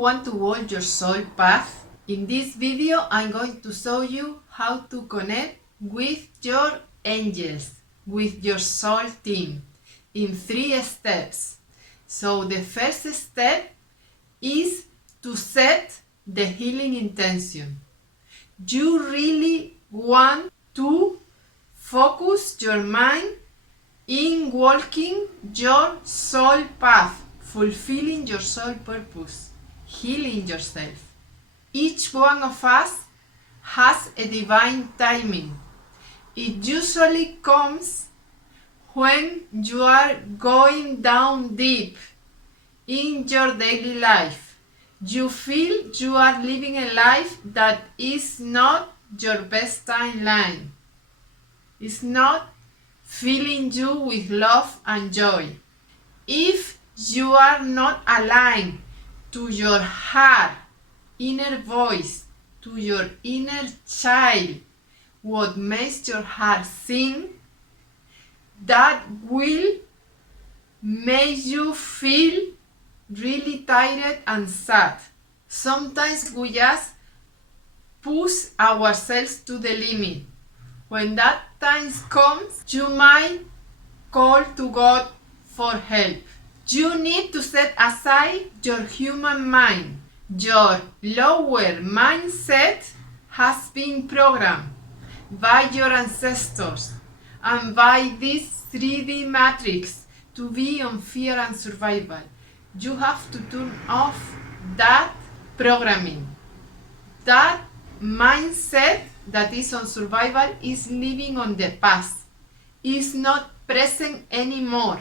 want to walk your soul path? In this video, I'm going to show you how to connect with your angels, with your soul team, in 3 steps. So the first step is to set the healing intention. You really want to focus your mind in walking your soul path, fulfilling your soul purpose, healing yourself. Each one of us has a divine timing. It usually comes when you are going down deep in your daily life. You feel you are living a life that is not your best timeline. It's not filling you with love and joy. If you are not aligned to your heart, inner voice, to your inner child, what makes your heart sing, that will make you feel really tired and sad. Sometimes we just push ourselves to the limit. When that time comes, you might call to God for help. You need to set aside your human mind. Your lower mindset has been programmed by your ancestors and by this 3D matrix to be on fear and survival. You have to turn off that programming. That mindset that is on survival is living on the past. It's not present anymore.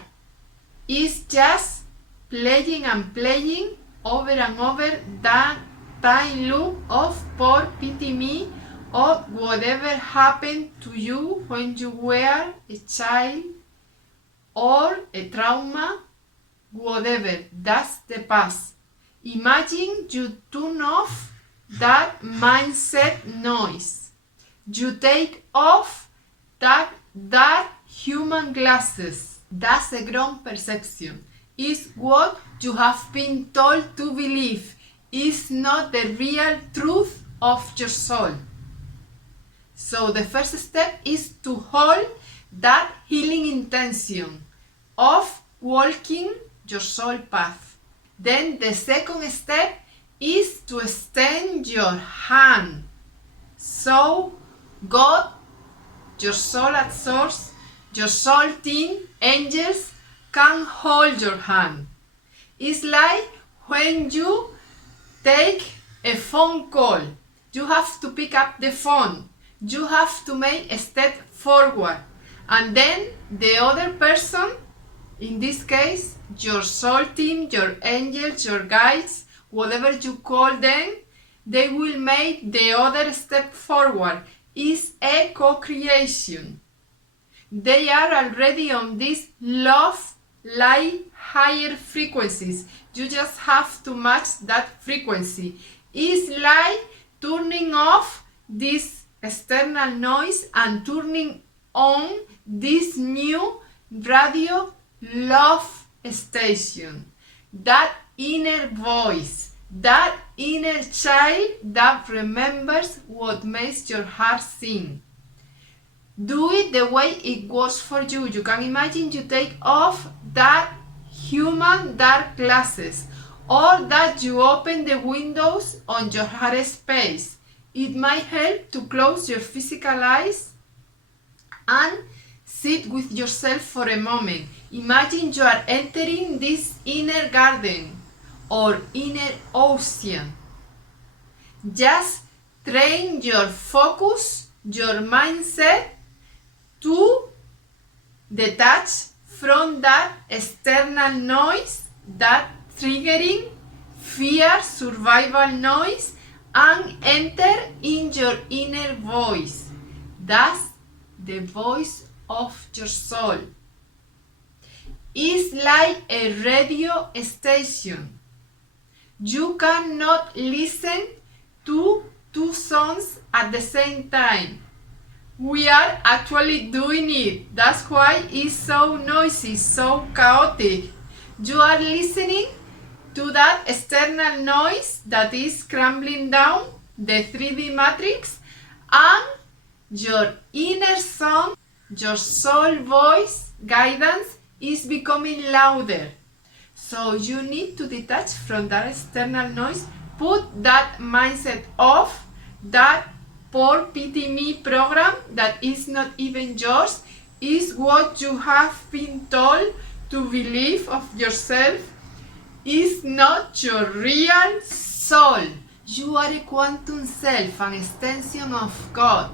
It's just playing and playing over and over that time loop of poor pity me, or whatever happened to you when you were a child, or a trauma, whatever. That's the past. Imagine you turn off that mindset noise. You take off that human glasses. That's a grown perception. It's what you have been told to believe. It's not the real truth of your soul. So the first step is to hold that healing intention of walking your soul path. Then the second step is to extend your hand. So God, your soul at source, your soul team, angels, can hold your hand. It's like when you take a phone call. You have to pick up the phone. You have to make a step forward. And then the other person, in this case, your soul team, your angels, your guides, whatever you call them, they will make the other step forward. It's a co-creation. They are already on this love, light, higher frequencies. You just have to match that frequency. It's like turning off this external noise and turning on this new radio love station. That inner voice, that inner child that remembers what makes your heart sing. Do it the way it was for you. You can imagine you take off that human dark glasses, or that you open the windows on your heart space. It might help to close your physical eyes and sit with yourself for a moment. Imagine you are entering this inner garden or inner ocean. Just train your focus, your mindset, to detach from that external noise, that triggering fear, survival noise, and enter in your inner voice. That's the voice of your soul. It's like a radio station. You cannot listen to 2 songs at the same time. We are actually doing it. That's why it's so noisy, so chaotic. You are listening to that external noise that is crumbling down the 3D matrix, and your inner song, your soul voice guidance is becoming louder. So you need to detach from that external noise, put that mindset off, that poor pity me program that is not even yours, is what you have been told to believe of yourself, is not your real soul. You are a quantum self, an extension of God.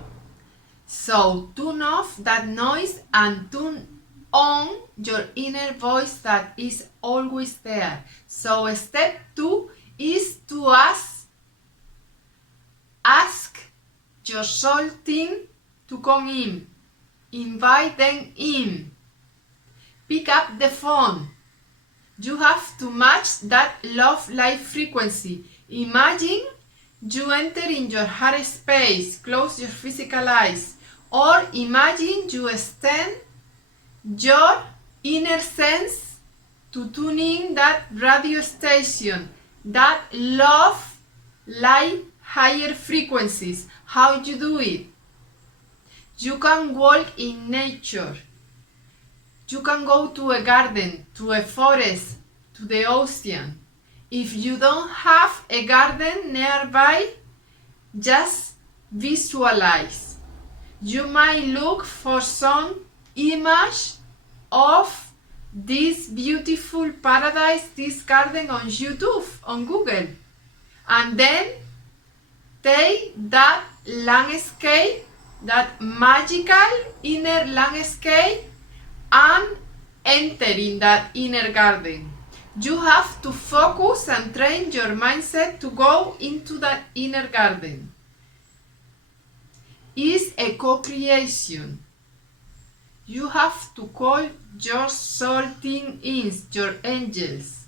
So tune off that noise and tune on your inner voice that is always there. So step 2 is to ask your soul team to come in. Invite them in. Pick up the phone. You have to match that love light frequency. Imagine you enter in your heart space, close your physical eyes, or imagine you extend your inner sense to tune in that radio station, that love light higher frequencies. How you do it? You can walk in nature. You can go to a garden, to a forest, to the ocean. If you don't have a garden nearby, just visualize. You might look for some image of this beautiful paradise, this garden on YouTube, on Google. And then take that landscape, that magical inner landscape, and enter in that inner garden. You have to focus and train your mindset to go into that inner garden. It's a co-creation. You have to call your soul team in, your angels.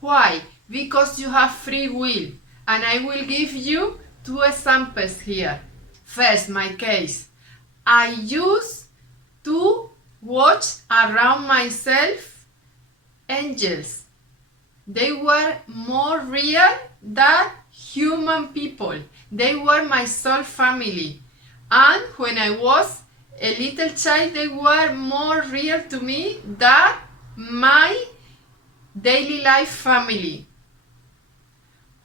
Why? Because you have free will. And I will give you 2 examples here. First, my case. I used to watch around myself angels. They were more real than human people. They were my soul family. And when I was a little child, they were more real to me than my daily life family.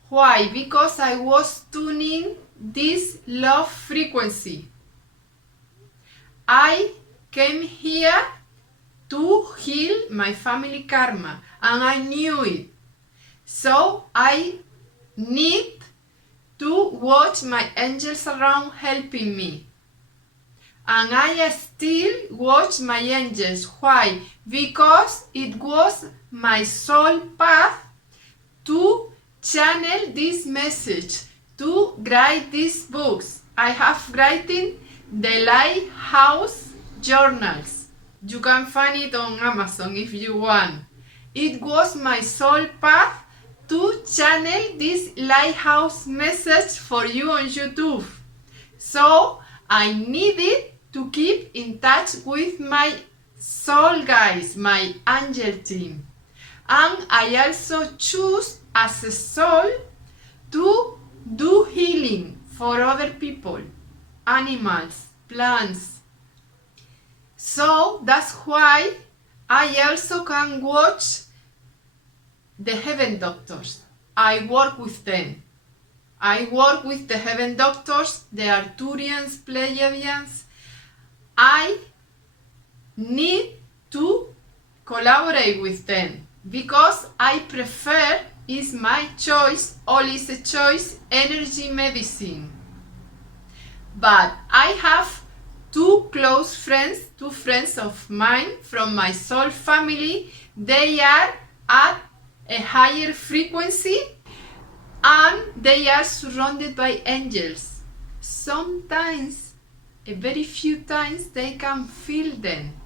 Why? Because I was tuning this love frequency. I came here to heal my family karma, and I knew it. So I need to watch my angels around helping me. And I still watch my angels. Why? Because it was my soul path to channel this message, to write these books. I have written the Lighthouse journals. You can find it on Amazon if you want. It was my soul path to channel this Lighthouse message for you on YouTube. So I needed to keep in touch with my soul guides, my angel team. And I also choose as a soul to do healing for other people, animals, plants. So that's why I also can watch the heaven doctors. I work with them. I work with the heaven doctors, the Arcturians, Pleiadians. I need to collaborate with them because I prefer, is my choice, all is a choice, energy medicine. But I have 2 close friends, 2 friends of mine from my soul family. They are at a higher frequency and they are surrounded by angels. Sometimes, a very few times, they can feel them,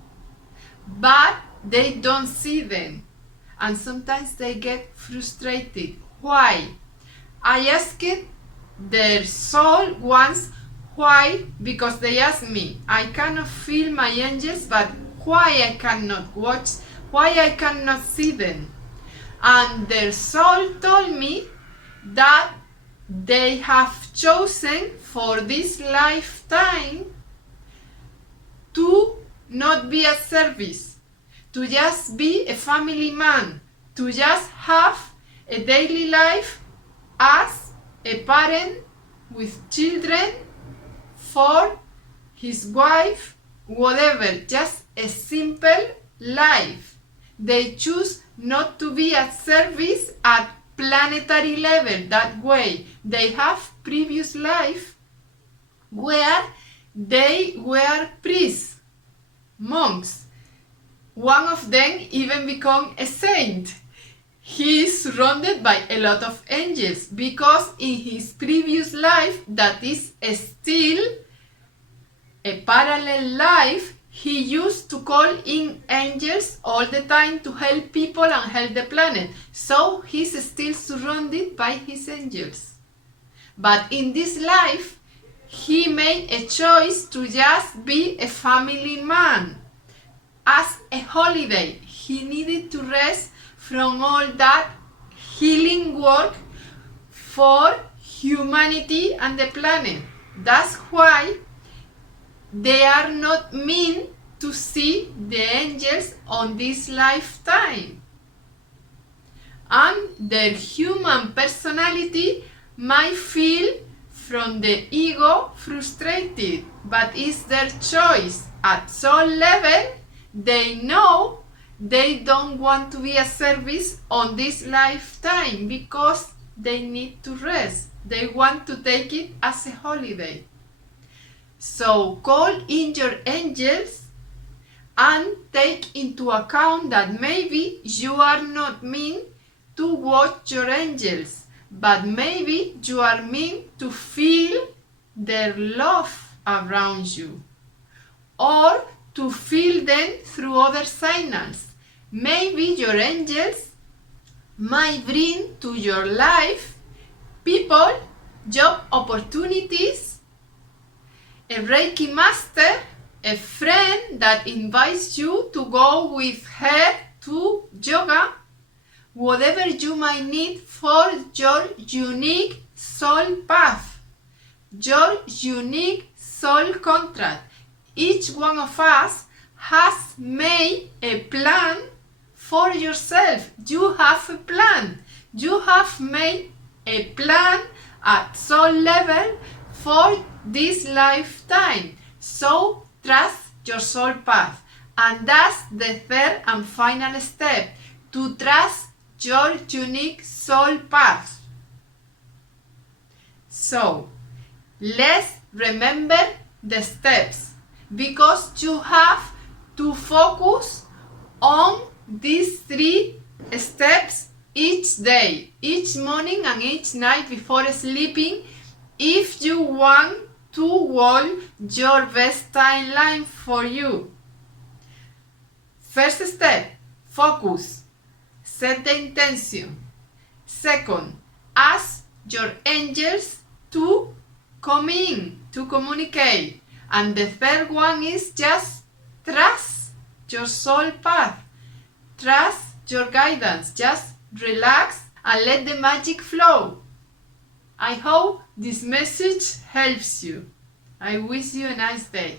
but they don't see them. And sometimes they get frustrated. Why? I asked their soul once why, because they asked me, I cannot feel my angels, but why I cannot watch, why I cannot see them? and their soul told me that they have chosen for this lifetime to not be at service, to just be a family man, to just have a daily life as a parent with children, for his wife, whatever, just a simple life. They choose not to be at service at planetary level that way. They have previous life where they were priests, monks. One of them even become a saint. He is surrounded by a lot of angels because in his previous life, that is still a parallel life, he used to call in angels all the time to help people and help the planet. So he's still surrounded by his angels. But in this life, he made a choice to just be a family man. As a holiday, he needed to rest from all that healing work for humanity and the planet. That's why they are not meant to see the angels on this lifetime. And their human personality might feel from the ego frustrated, but it's their choice. At some level, they know they don't want to be a service on this lifetime because they need to rest. They want to take it as a holiday. So call in your angels and take into account that maybe you are not meant to watch your angels, but maybe you are meant to feel their love around you, or to feel them through other signals. Maybe your angels might bring to your life people, job opportunities, a Reiki master, a friend that invites you to go with her to yoga, whatever you might need for your unique soul path, your unique soul contract. Each one of us has made a plan for yourself. You have a plan. You have made a plan at soul level for this lifetime. So trust your soul path. And that's the third and final step, to trust your unique soul path. So let's remember the steps, because you have to focus on these 3 steps each day, each morning and each night before sleeping, if you want to walk your best timeline for you. First step, focus. Set the intention. Second, ask your angels to come in, to communicate. And the third one is just trust your soul path. Trust your guidance. Just relax and let the magic flow. I hope this message helps you. I wish you a nice day.